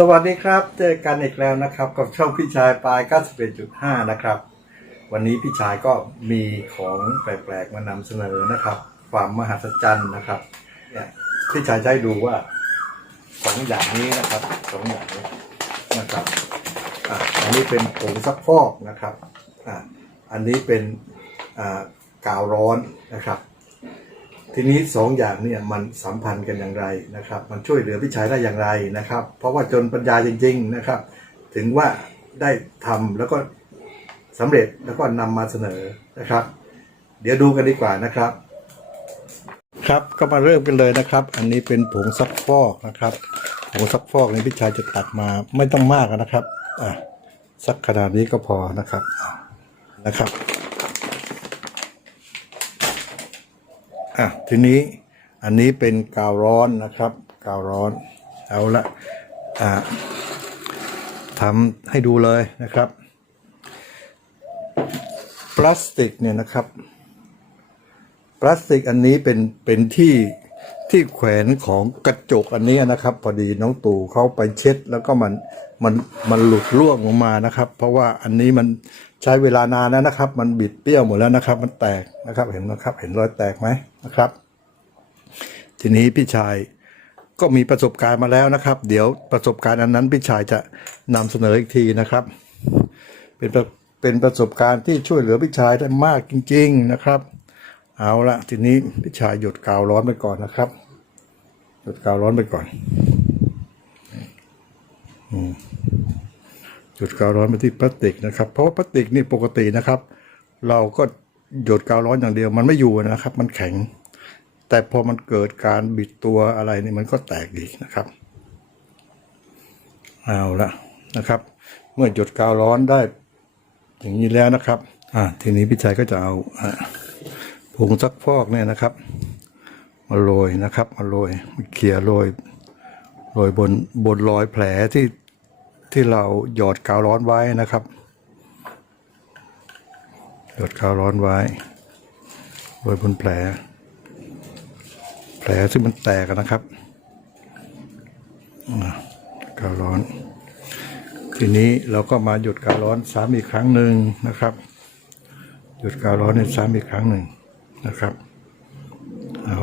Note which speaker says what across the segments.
Speaker 1: สวัสดีครับ เจอกันอีกแล้วนะครับ กับช่องพี่ชายปลาย 91.5 นะครับ วันนี้พี่ชายก็มีของแปลกๆมานำเสนอนะครับ ความมหัศจรรย์นะครับเนี่ยพี่ชายจะให้ดูว่าสองอย่างนี้นะครับสองอย่างนี้นะครับอะอันนี้เป็นผงซักฟอกนะครับอะอันนี้เป็นอ่ากาวร้อนนะครับ ทีนี้สองอย่างเนี่ยมันสัมพันธ์กันอย่างไรนะครับ มันช่วยเหลือพี่ชายได้อย่างไรนะครับ เพราะว่าจนปัญญาจริง ๆนะครับ ถึงว่าได้ทำแล้วก็สำเร็จแล้วก็นำมาเสนอนะครับ เดี๋ยวดูกันดีกว่านะครับ ครับก็มาเริ่มกันเลยนะครับ อันนี้เป็นผงซักฟอกนะครับผงซักฟอกนี้พี่ชายจะตักมาไม่ต้องมากนะครับอะสักขนาดนี้ก็พอนะครับนะครับ อะทีนี้อันนี้เป็นกาวร้อนนะครับ กาวร้อน เอาละอ่าทำให้ดูเลยนะครับ พลาสติกเนี่ยนะครับ พลาสติกอันนี้เป็นเป็นที่ที่แขวนของกระจกอันนี้นะครับ พอดีน้องตู่เขาไปเช็ด แล้วก็มันมันมันหลุดร่วงออกมานะครับ เพราะว่าอันนี้มันใช้เวลานานแล้วนะครับ มันบิดเปี้ยวหมดแล้วนะครับ มันแตกนะครับ เห็นไหมครับ เห็นรอยแตกไหม นะครับ ทีนี้พี่ชายก็มีประสบการณ์มาแล้วนะครับ เดี๋ยวประสบการณ์อันนั้นพี่ชายจะนำเสนออีกทีนะครับ เป็นเป็นประสบการณ์ที่ช่วยเหลือพี่ชายได้มากจริง ๆนะครับ เอาละทีนี้พี่ชายหยดกาวร้อนไปก่อนนะครับ หยดกาวร้อนไปก่อนอหยดกาวร้อนไปที่พลาสติกนะครับ เพราะว่าพลาสติกนี่ปกตินะครับ เราก็ หยดกาวร้อนอย่างเดียวมันไม่อยู่นะครับ มันแข็ง แต่พอมันเกิดการบิดตัวอะไรนี่มันก็แตกอีกนะครับเอาละนะครับ เมื่อหยดกาวร้อนได้ อย่างนี้แล้วนะครับอ่าทีนี้พี่ชายก็จะเอาอผงซักฟอกเนี่ยนะครับ มาโรยนะครับมาโรยมาเขี่ยโรยโรยบนบนรอยแผลที่ที่เราหยอดกาวร้อนไว้นะครับ หยดกาวร้อนไว้โรยบนแผล แผลซึ่งมันแตกนะครับอ่ากาวร้อน ทีนี้เราก็มาหยดกาวร้อนซ้ำอีกครั้งหนึ่งนะครับ หยดกาวร้อนในซ้ำอีกครั้งหนึ่งนะครับเอา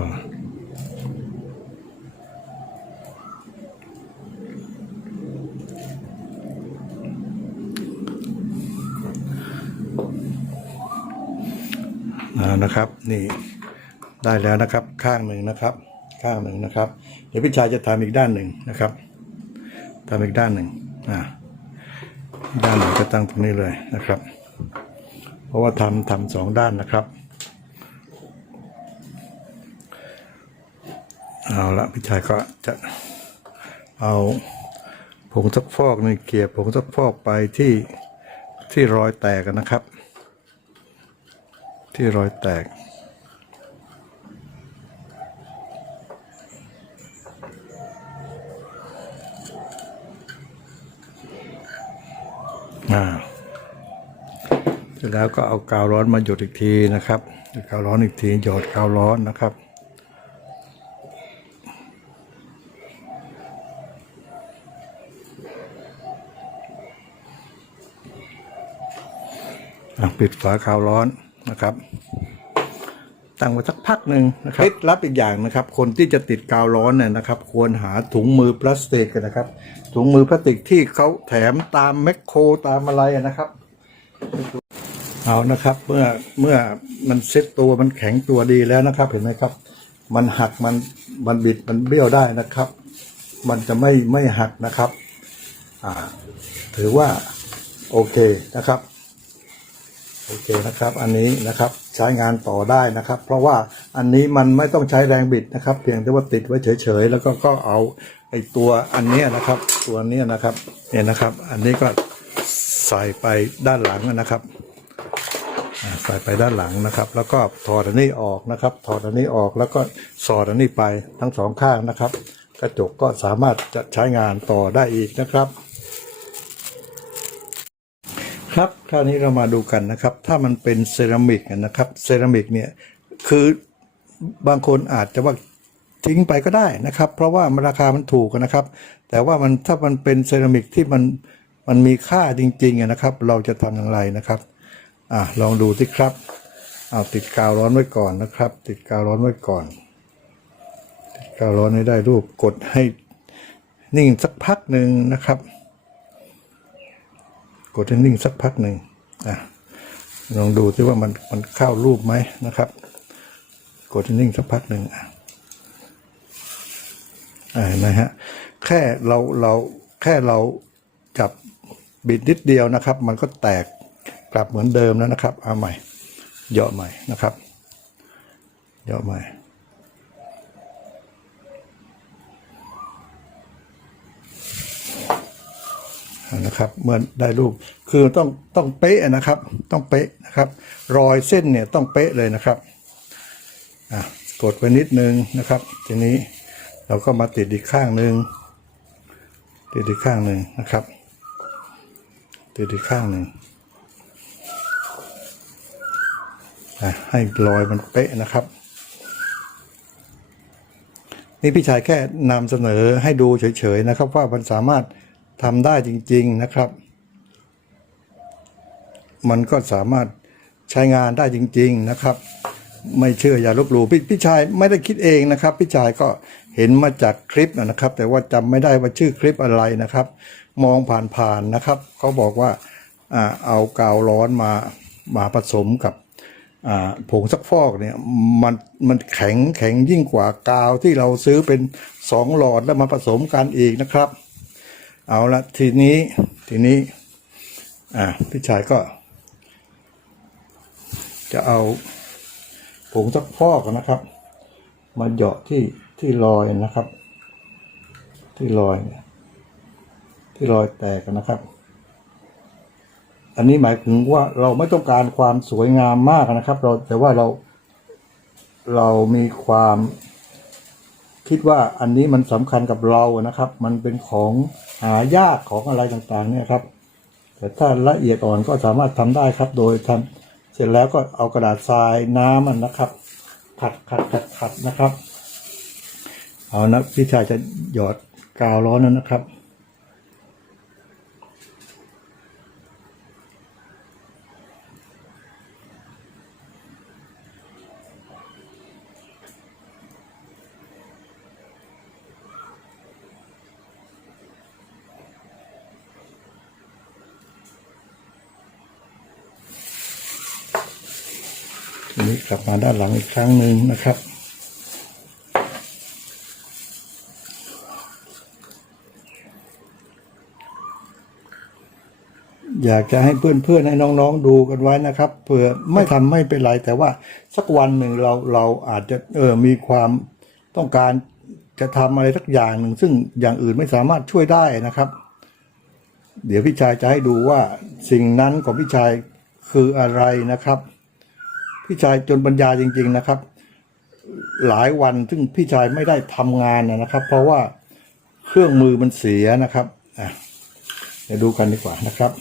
Speaker 1: นะครับ นี่ได้แล้วนะครับ ข้างหนึ่งนะครับ ข้างหนึ่งนะครับ เดี๋ยวพี่ชายจะทำอีกด้านหนึ่งนะครับทำอีกด้านหนึ่งอ่าด้านหนึ่งก็ตั้งตรงนี้เลยนะครับ เพราะว่าทำทำสองด้านนะครับเอาละพี่ชายก็จะเอาผงซักฟอกนี่เกลี่ยผงซักฟอกไปที่ที่รอยแตกกันนะครับ ที่รอยแตก เสร็จแล้วก็เอากาวร้อนมาหยดอีกทีนะครับหยดกาวร้อนอีกทีหยดกาวร้อนนะครับปิดฝากาวร้อน นะครับ ตั้งไว้สักพักหนึ่งนะครับเคล็ดลับอีกอย่างนะครับ คนที่จะติดกาวร้อนเนี่ยนะครับ ควรหาถุงมือพลาสติกกันนะครับ ถุงมือพลาสติกที่เขาแถมตามแมคโครตามอะไรอะนะครับเอานะครับเมื่อเมื่อมันเซ็ตตัวมันแข็งตัวดีแล้วนะครับ เห็นไหมครับ มันหักมันมันบิดมันเบี้ยวได้นะครับ มันจะไม่ไม่หักนะครับ อ่า ถือว่าโอเคนะครับ โอเคนะครับ อันนี้นะครับใช้งานต่อได้นะครับ เพราะว่าอันนี้มันไม่ต้องใช้แรงบิดนะครับ เพียงแต่ว่าติดไว้เฉยๆ แล้วก็ก็เอาไอ้ตัวอันนี้นะครับ ตัวนี้นะครับเนี่ยนะครับ อันนี้ก็ใส่ไปด้านหลังนะครับใส่ไปด้านหลังนะครับ แล้วก็ถอดอันนี้ออกนะครับ ถอดอันนี้ออกแล้วก็สอดอันนี้ไปทั้งสองข้างนะครับ กระจกก็สามารถจะใช้งานต่อได้อีกนะครับ ครับคราวนี้เรามาดูกันนะครับ ถ้ามันเป็นเซรามิกนะครับเซรามิกเนี่ยคือบางคนอาจจะว่าทิ้งไปก็ได้นะครับ เพราะว่ามันราคามันถูกนะครับ แต่ว่ามันถ้ามันเป็นเซรามิกที่มันมันมีค่าจริงๆอะนะครับ เราจะทำอย่างไรนะครับอะลองดูสิครับเอาติดกาวร้อนไว้ก่อนนะครับ ติดกาวร้อนไว้ก่อน ติดกาวร้อนให้ได้รูปกดให้นิ่งสักพักหนึ่งนะครับ กดให้นิ่งสักพักหนึ่งอะลองดูซิว่ามันมันเข้ารูปไหมนะครับ กดให้นิ่งสักพักหนึ่งอะอ่าเห็นไหมฮะแค่เราเราแค่เราจับบิดนิดเดียวนะครับ มันก็แตกกลับเหมือนเดิมแล้วนะครับเอาใหม่เหยาะใหม่นะครับเหยาะใหม่ นะครับ เมื่อได้รูปคือต้องต้องเป๊ะนะครับ ต้องเป๊ะนะครับ รอยเส้นเนี่ยต้องเป๊ะเลยนะครับกดไปนิดนึงนะครับ ทีนี้เราก็มาติดอีกข้างหนึ่งติดอีกข้างหนึ่งนะครับ ติดอีกข้างหนึ่งให้รอยมันเป๊ะนะครับ นี่พี่ชายแค่นำเสนอให้ดูเฉยๆนะครับ ว่ามันสามารถ ทำได้จริง ๆนะครับ มันก็สามารถใช้งานได้จริง ๆนะครับ ไม่เชื่ออย่าลบหลู่พี่พี่ชายไม่ได้คิดเองนะครับ พี่ชายก็เห็นมาจากคลิปนะครับ แต่ว่าจำไม่ได้ว่าชื่อคลิปอะไรนะครับ มองผ่านๆนะครับเขาบอกว่าเอากาวร้อนมามาผสมกับผงซักฟอกเนี่ยมันมันแข็งแข็งยิ่งกว่ากาวที่เราซื้อเป็นสองหลอดแล้วมาผสมกันอีกนะครับ เอาละทีนี้ทีนี้ อ่าพี่ชายก็ จะเอาผงซักฟอกนะครับ มาเหยาะที่ที่รอยนะครับ ที่รอยเนี่ยที่รอยแตกนะครับ อันนี้หมายถึงว่าเราไม่ต้องการความสวยงามมากนะครับ เราแต่ว่าเราเรามีความ คิดว่าอันนี้มันสำคัญกับเรานะครับ มันเป็นของหายากของอะไรต่างๆ เนี่ยครับ แต่ถ้าละเอียดอ่อนก็สามารถทำได้ครับ โดยทำเสร็จแล้วก็เอากระดาษทรายน้ำมันนะครับ ขัดขัดขัดขัดนะครับ เอานะพี่ชายจะหยอดกาวร้อนนั้นนะครับ มาด้านหลังอีกครั้งหนึ่งนะครับ อยากจะให้เพื่อนๆให้น้องๆดูกันไว้นะครับเผื่อไม่ทำไม่เป็นไร แต่ว่าสักวันหนึ่งเราเราอาจจะเออมีความต้องการจะทำอะไรสักอย่างหนึ่ง ซึ่งอย่างอื่นไม่สามารถช่วยได้นะครับ เดี๋ยวพี่ชายจะให้ดูว่าสิ่งนั้นของพี่ชายคืออะไรนะครับ พี่ชายจนบรรยาจริง ๆนะครับ หลายวันซึ่งพี่ชายไม่ได้ทำงานนะครับ เพราะว่าเครื่องมือมันเสียนะครับอะเดี๋ยวดูกันดีกว่านะครับ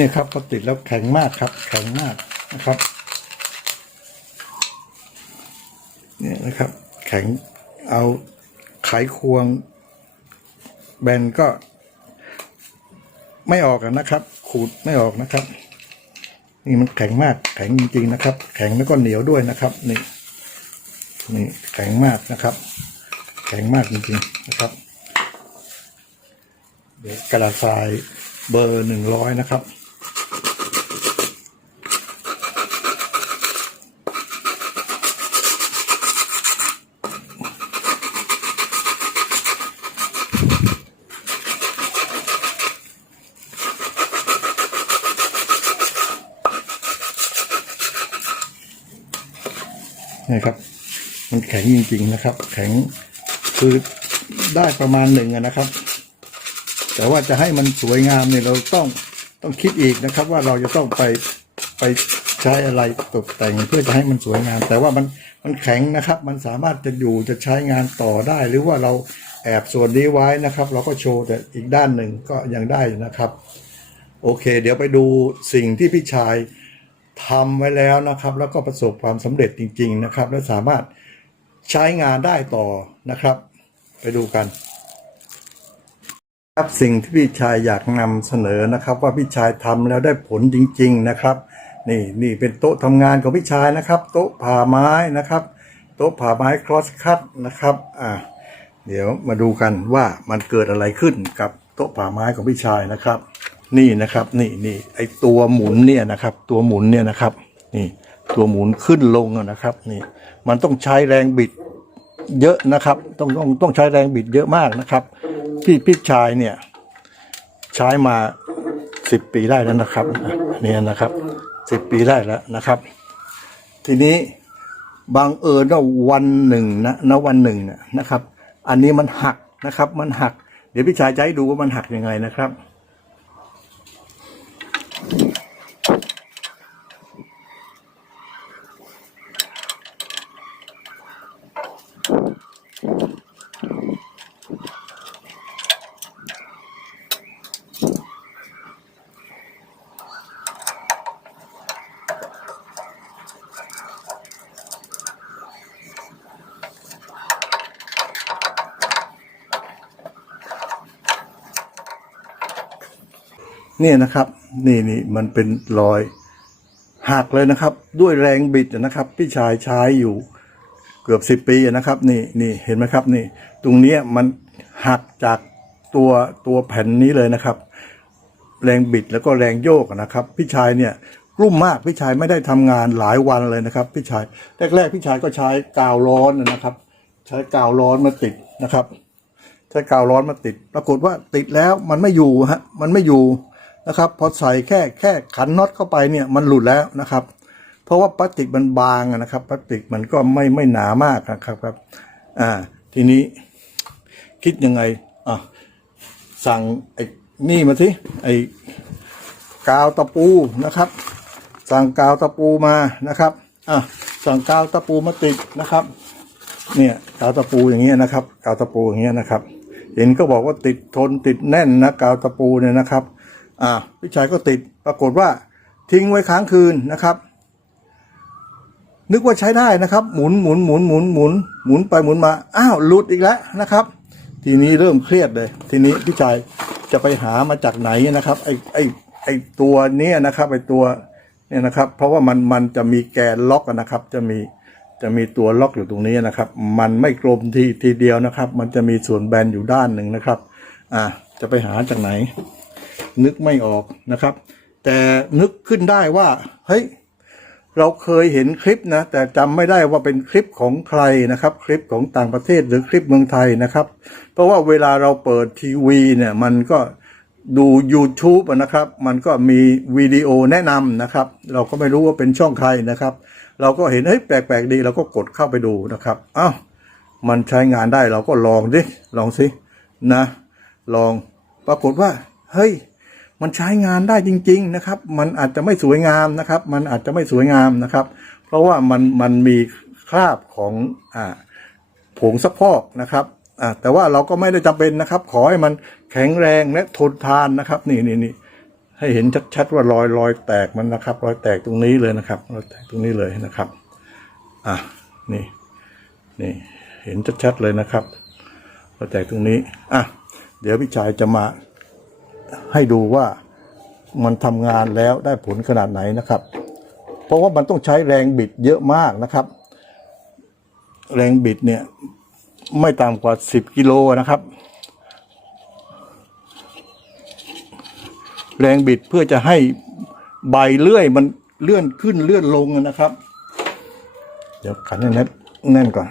Speaker 1: นี่ยครับพอติดแล้วแข็งมากครับ แข็งมากนะครับเนี่ยนะครับ แข็งเอาไขควง แบนก็ ไม่ออกนะครับ ขูดไม่ออกนะครับ นี่มันแข็งมากแข็งจริงๆนะครับ แข็งแล้วก็เหนียวด้วยนะครับ นี่นี่แข็งมากนะครับ แข็งมากจริงๆนะครับเดี๋ยวกระดาษทรายเบอร์หนึ่งร้อยนะครับ นี่ครับ มันแข็งจริงๆนะครับ แข็งคือได้ประมาณหนึ่งอะนะครับ แต่ว่าจะให้มันสวยงามเนี่ยเราต้องต้องคิดอีกนะครับ ว่าเราจะต้องไปไปใช้อะไรตกแต่งเพื่อจะให้มันสวยงาม แต่ว่ามันมันแข็งนะครับ มันสามารถจะอยู่จะใช้งานต่อได้ หรือว่าเราแอบส่วนนี้ไว้นะครับ เราก็โชว์แต่อีกด้านหนึ่งก็ยังได้นะครับ โอเค เดี๋ยวไปดูสิ่งที่พี่ชาย ทำไว้แล้วนะครับ แล้วก็ประสบความสำเร็จจริง ๆนะครับ และสามารถใช้งานได้ต่อนะครับ ไปดูกัน ครับสิ่งที่พี่ชายอยากนำเสนอนะครับ ว่าพี่ชายทำแล้วได้ผลจริง ๆนะครับ นี่นี่เป็นโต๊ะทำงานของพี่ชายนะครับ โต๊ะผ่าไม้นะครับ โต๊ะผ่าไม้ครอสคัตนะครับอ่าเดี๋ยวมาดูกันว่ามันเกิดอะไรขึ้นกับโต๊ะผ่าไม้ของพี่ชายนะครับ นี่นะครับ นี่นี่ไอตัวหมุนเนี่ยนะครับ ตัวหมุนเนี่ยนะครับ นี่ ตัวหมุนขึ้นลงนะครับ นี่ มันต้องใช้แรงบิดเยอะนะครับ ต้องต้องต้องใช้แรงบิดเยอะมากนะครับพี่พี่ชายเนี่ย ใช้มาสิบปีได้แล้วนะครับ เนี่ยนะครับสิบปีได้แล้วนะครับ ทีนี้บังเอิญว่าวันหนึ่งนะณวันหนึ่งเนี่ยนะครับ อันนี้มันหักนะครับ มันหัก เดี๋ยวพี่ชายจะให้ดูว่ามันหักยังไงนะครับ เนี่ยนะครับ นี่นี่มันเป็นรอยหักเลยนะครับ ด้วยแรงบิดนะครับ พี่ชายใช้อยู่เกือบสิบปีนะครับ นี่นี่เห็นไหมครับ นี่ ตรงเนี้ยมันหักจากตัวตัวแผ่นนี้เลยนะครับ แรงบิดแล้วก็แรงโยกนะครับ พี่ชายเนี่ยกลุ้มมากพี่ชายไม่ได้ทำงานหลายวันเลยนะครับ พี่ชายแรกๆพี่ชายก็ใช้กาวร้อนนะครับ ใช้กาวร้อนมาติดนะครับ ใช้กาวร้อนมาติด ปรากฏว่าติดแล้วมันไม่อยู่ฮะมันไม่อยู่ นะครับพอใส่แค่แค่ขันน็อตเข้าไปเนี่ยมันหลุดแล้วนะครับ เพราะว่าพลาสติกมันบางนะครับพลาสติกมันก็ไม่ไม่หนามากนะครับครับอ่าทีนี้คิดยังไงอะสั่งไอ้นี่มาสิไอ้กาวตะปูนะครับ สั่งกาวตะปูมานะครับอะสั่งกาวตะปูมาติดนะครับ เนี่ยกาวตะปูอย่างเงี้ยนะครับ กาวตะปูอย่างเงี้ยนะครับ เห็นก็บอกว่าติดทนติดแน่นนะกาวตะปูเนี่ยนะครับ อ่าพี่ชายก็ติดปรากฏว่าทิ้งไว้ค้างคืนนะครับ นึกว่าใช้ได้นะครับ หมุนหมุนหมุนหมุนหมุนหมุนไปหมุนมาอ้าวหลุดอีกแล้วนะครับ ทีนี้เริ่มเครียดเลย ทีนี้พี่ชายจะไปหามาจากไหนนะครับไอ้ไอ้ไอ้ตัวเนี้ยนะครับไอ้ตัวเนี่ยนะครับ เพราะว่ามันมันจะมีแกนล็อกนะครับ จะมีจะมีตัวล็อกอยู่ตรงนี้นะครับ มันไม่กลมทีทีเดียวนะครับ มันจะมีส่วนแบนอยู่ด้านหนึ่งนะครับ อ่าจะไปหาจากไหน นึกไม่ออกนะครับ แต่นึกขึ้นได้ว่าเฮ้ยเราเคยเห็นคลิปนะ แต่จำไม่ได้ว่าเป็นคลิปของใครนะครับ คลิปของต่างประเทศหรือคลิปเมืองไทยนะครับ เพราะว่าเวลาเราเปิดทีวีเนี่ยมันก็ดู YouTube นะครับ มันก็มีวิดีโอแนะนำนะครับ เราก็ไม่รู้ว่าเป็นช่องใครนะครับ เราก็เห็นเฮ้ยแปลกๆดีเราก็กดเข้าไปดูนะครับอ้าวมันใช้งานได้เราก็ลองดิลองสินะ ลองปรากฏว่า เฮ้ย มันใช้งานได้จริง ๆนะครับ มันอาจจะไม่สวยงามนะครับ มันอาจจะไม่สวยงามนะครับ เพราะว่ามันมันมีคราบของอ่าผงซักพอกนะครับอ่าแต่ว่าเราก็ไม่ได้จำเป็นนะครับ ขอให้มันแข็งแรงและทนทานนะครับ นี่นี่นี่ให้เห็นชัดๆว่ารอยรอยแตกมันนะครับ รอยแตกตรงนี้เลยนะครับรอยแตกตรงนี้เลยนะครับอะนี่นี่เห็นชัดๆเลยนะครับรอยแตกตรงนี้อะเดี๋ยวพี่ชายจะมา ให้ดูว่ามันทำงานแล้วได้ผลขนาดไหนนะครับ เพราะว่ามันต้องใช้แรงบิดเยอะมากนะครับ แรงบิดเนี่ยไม่ต่ำกว่าสิบกิโลนะครับ แรงบิดเพื่อจะให้ใบเลื่อยมันเลื่อนขึ้นเลื่อนลงนะครับ เดี๋ยวขันให้แน่นแน่นก่อน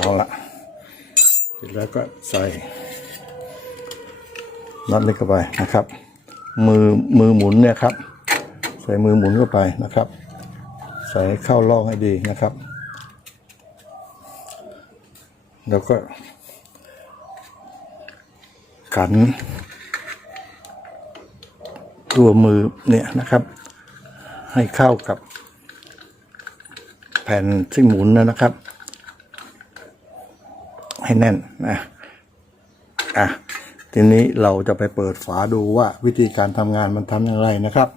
Speaker 1: เอาละเสร็จ แล้วก็ใส่น็อตนี้เข้าไปนะครับ มือมือหมุนเนี่ยครับ ใส่มือหมุนเข้าไปนะครับ ใส่เข้าร่องให้ดีนะครับ แล้วก็ ขัน ตัวมือเนี่ยนะครับ ให้เข้ากับแผ่นที่หมุนนะครับ ให้แน่นนะอะทีนี้เราจะไปเปิดฝาดูว่าวิธีการทำงานมันทำอย่างไรนะครับ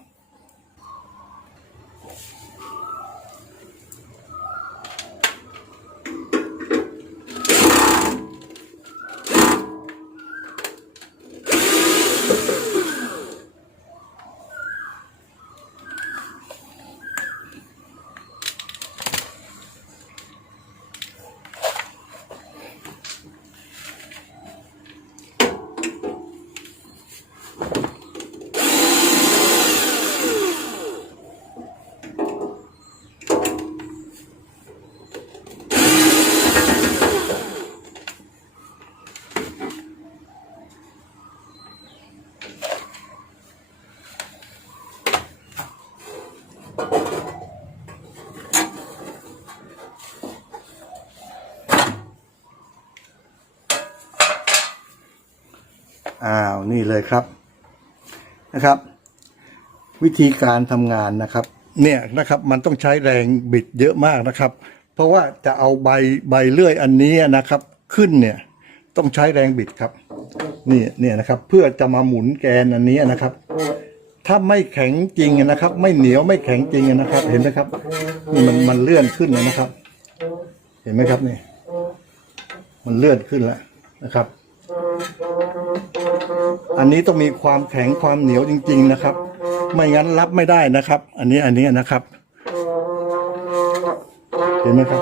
Speaker 1: อ้าวนี่เลยครับนะครับ วิธีการทำงานนะครับ เนี่ยนะครับมันต้องใช้แรงบิดเยอะมากนะครับ เพราะว่าจะเอาใบใบเลื่อยอันนี้นะครับ ขึ้นเนี่ยต้องใช้แรงบิดครับนี่เนี่ยนะครับ เพื่อจะมาหมุนแกนอันนี้นะครับ ถ้าไม่แข็งจริงนะครับ ไม่เหนียวไม่แข็งจริงนะครับ เห็นไหมครับนี่มันมันเลื่อนขึ้นแล้วนะครับ เห็นไหมครับนี่มันเลื่อนขึ้นแล้วนะครับ อันนี้ต้องมีความแข็งความเหนียวจริง ๆนะครับ ไม่งั้นรับไม่ได้นะครับ อันนี้อันนี้นะครับ เห็นไหมครับ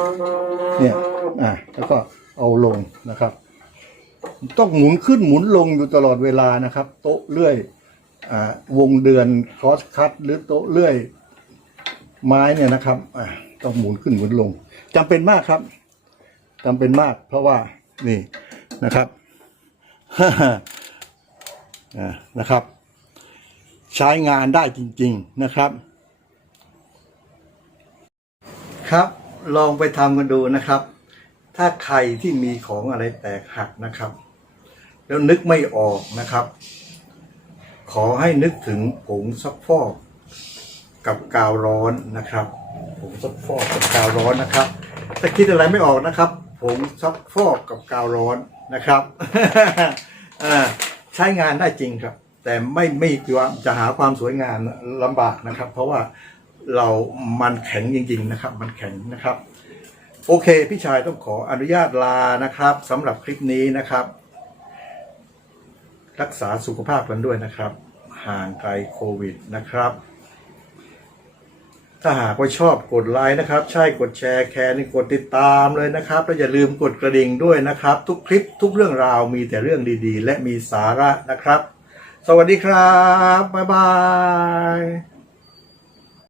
Speaker 1: เนี่ยอะแล้วก็เอาลงนะครับ ต้องหมุนขึ้นหมุนลงอยู่ตลอดเวลานะครับ โต๊ะเลื่อยอ่าวงเดือนคอสคัตหรือโต๊ะเลื่อยไม้เนี่ยนะครับอะต้องหมุนขึ้นหมุนลงจำเป็นมากครับจำเป็นมาก เพราะว่านี่นะครับ นะครับ ใช้งานได้จริง ๆนะครับ ครับลองไปทำกันดูนะครับ ถ้าใครที่มีของอะไรแตกหักนะครับ แล้วนึกไม่ออกนะครับ ขอให้นึกถึงผงซักฟอกกับกาวร้อนนะครับผงซักฟอกกับกาวร้อนนะครับถ้าคิดอะไรไม่ออกนะครับ งซักฟอกกับกาวร้อนนะครับใช้งานได้จริงครับ แต่ไม่ไม่ว่าจะหาความสวยงามลำบากนะครับ เพราะว่าเรามันแข็งจริง ๆ นะครับ มันแข็งนะครับ โอเค พี่ชายต้องขออนุญาตลานะครับสำหรับคลิปนี้นะครับ รักษาสุขภาพกันด้วยนะครับ ห่างไกลโควิดนะครับ ถ้าหากว่าชอบกดไลค์นะครับ ใช่กดแชร์แคร์นี่กดติดตามเลยนะครับ แล้วอย่าลืมกดกระดิ่งด้วยนะครับ ทุกคลิปทุกเรื่องราวมีแต่เรื่องดีๆ และมีสาระนะครับ สวัสดีครับ บ๊ายบาย